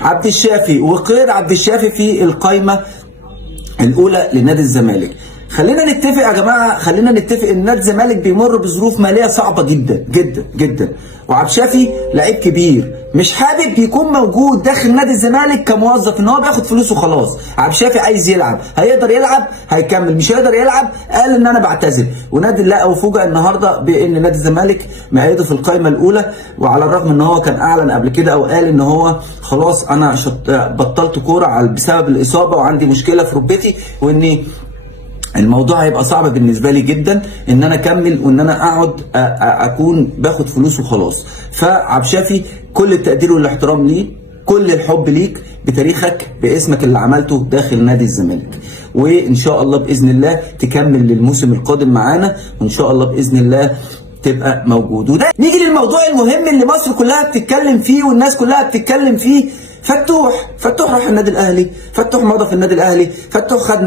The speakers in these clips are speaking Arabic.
عبد الشافي وقيد عبد الشافي في القائمه الاولى لنادي الزمالك. خلينا نتفق يا جماعه، خلينا نتفق ان نادي الزمالك بيمر بظروف ماليه صعبه جدا جدا جدا، وعبد الشافي لعيب كبير مش حابب يكون موجود داخل نادي الزمالك كموظف ان هو بياخد فلوس وخلاص. عبد الشافي عايز يلعب، هيقدر يلعب هيكمل، مش هيقدر يلعب قال ان انا بعتزل. ونادي لا وفوجئ النهارده بان نادي الزمالك مقيده في القائمه الاولى، وعلى الرغم ان هو كان اعلن قبل كده او قال ان هو خلاص انا بطلت كوره بسبب الاصابه وعندي مشكله في ركبتي، واني الموضوع هيبقى صعب بالنسبه لي جدا ان انا اكمل وان انا اقعد اكون باخد فلوس وخلاص. فعبد الشافي كل التقدير والاحترام ليه، كل الحب ليك بتاريخك باسمك اللي عملته داخل نادي الزمالك، وان شاء الله باذن الله تكمل للموسم القادم معانا، وان شاء الله باذن الله تبقى موجود. وده نيجي للموضوع المهم اللي مصر كلها بتتكلم فيه والناس كلها بتتكلم فيه. فتوح راح النادي الاهلي، فتوح مضى في النادي الاهلي، فتوح خد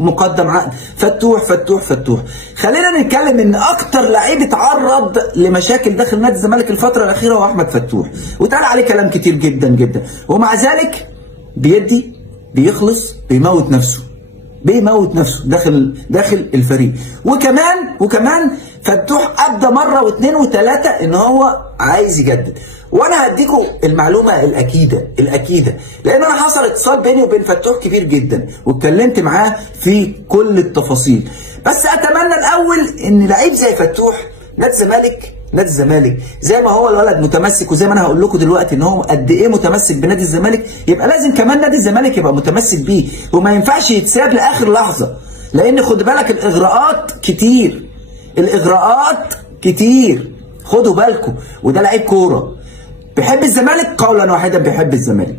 مقدم عقد، فتوح. خلينا نتكلم ان اكتر لعيب اتعرض لمشاكل داخل نادي الزمالك الفتره الاخيره هو احمد فتوح، واتقال عليه كلام كتير جدا جدا، ومع ذلك بيدي بيخلص بيموت نفسه داخل الفريق. وكمان فتوح ابدى مره واثنين وثلاثه ان هو عايز يجدد. وانا هديكم المعلومه الاكيده لان انا حصل اتصال بيني وبين فتوح كبير جدا واتكلمت معاه في كل التفاصيل. بس اتمنى الاول ان لعيب زي فتوح نادي الزمالك زي ما هو الولد متمسك، وزي ما انا هقول لكم دلوقتي ان هو قد ايه متمسك بنادي الزمالك، يبقى لازم كمان نادي الزمالك يبقى متمسك بيه، وما ينفعش يتساب لاخر لحظه، لان خد بالك الاغراءات كتير، خدوا بالكم. وده لعيب كوره بيحب الزمالك قولا واحدا، بيحب الزمالك،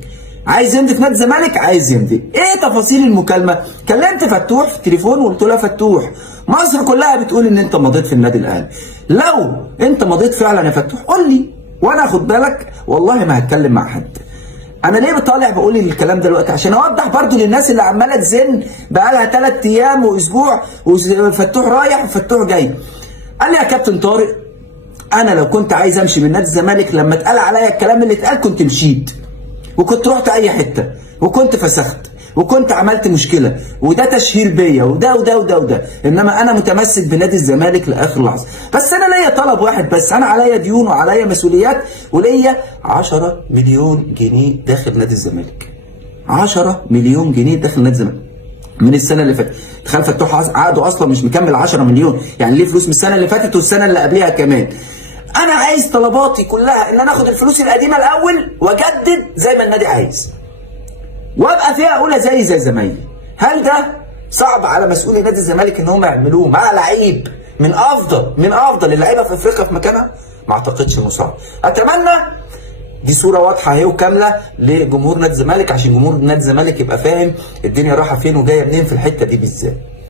عايز يمضي في نادي الزمالك، عايز يمضي. ايه تفاصيل المكالمه؟ كلمت فتوح في التليفون وقلت له فتوح مصر كلها بتقول ان انت مضيت في النادي الاهلي، لو انت مضيت فعلا يا فتوح قول لي وانا خد بالك والله ما هتكلم مع حد. انا ليه طالع بقول الكلام ده دلوقتي؟ عشان اوضح برضو للناس اللي عماله تزن بقالها 3 ايام واسبوع وفتوح رايح وفتوح جاي. قال لي يا كابتن طارق انا لو كنت عايز امشي من نادي الزمالك لما اتقال عليا الكلام اللي اتقال كنت مشيت، وكنت رحت اي حته، وكنت فسخت، وكنت عملت مشكله، وده تشهير بيا وده، انما انا متمسك بنادي الزمالك لاخر لحظه. بس انا ليا طلب واحد بس، انا عليا ديون وعليا مسؤوليات، وليا 10 مليون جنيه داخل نادي الزمالك. 10 مليون جنيه داخل نادي الزمالك من السنه اللي فاتت. تخيل فتوح عقده اصلا مش مكمل 10 مليون، يعني ليه فلوس من السنه اللي فاتت والسنه اللي قبلها كمان. انا عايز طلباتي كلها ان انا اخد الفلوس القديمه الاول واجدد زي ما النادي عايز، وابقى فيها اولى زي زمايلي. هل ده صعب على مسؤولي نادي الزمالك ان هم يعملوه مع لعيب من افضل اللعيبه في افريقيا في مكانها؟ ما اعتقدش انه صعب. اتمنى دي صوره واضحه اهي وكامله لجمهور نادي الزمالك، عشان جمهور نادي الزمالك يبقى فاهم الدنيا رايحه فين وجايه منين في الحته دي بالذات.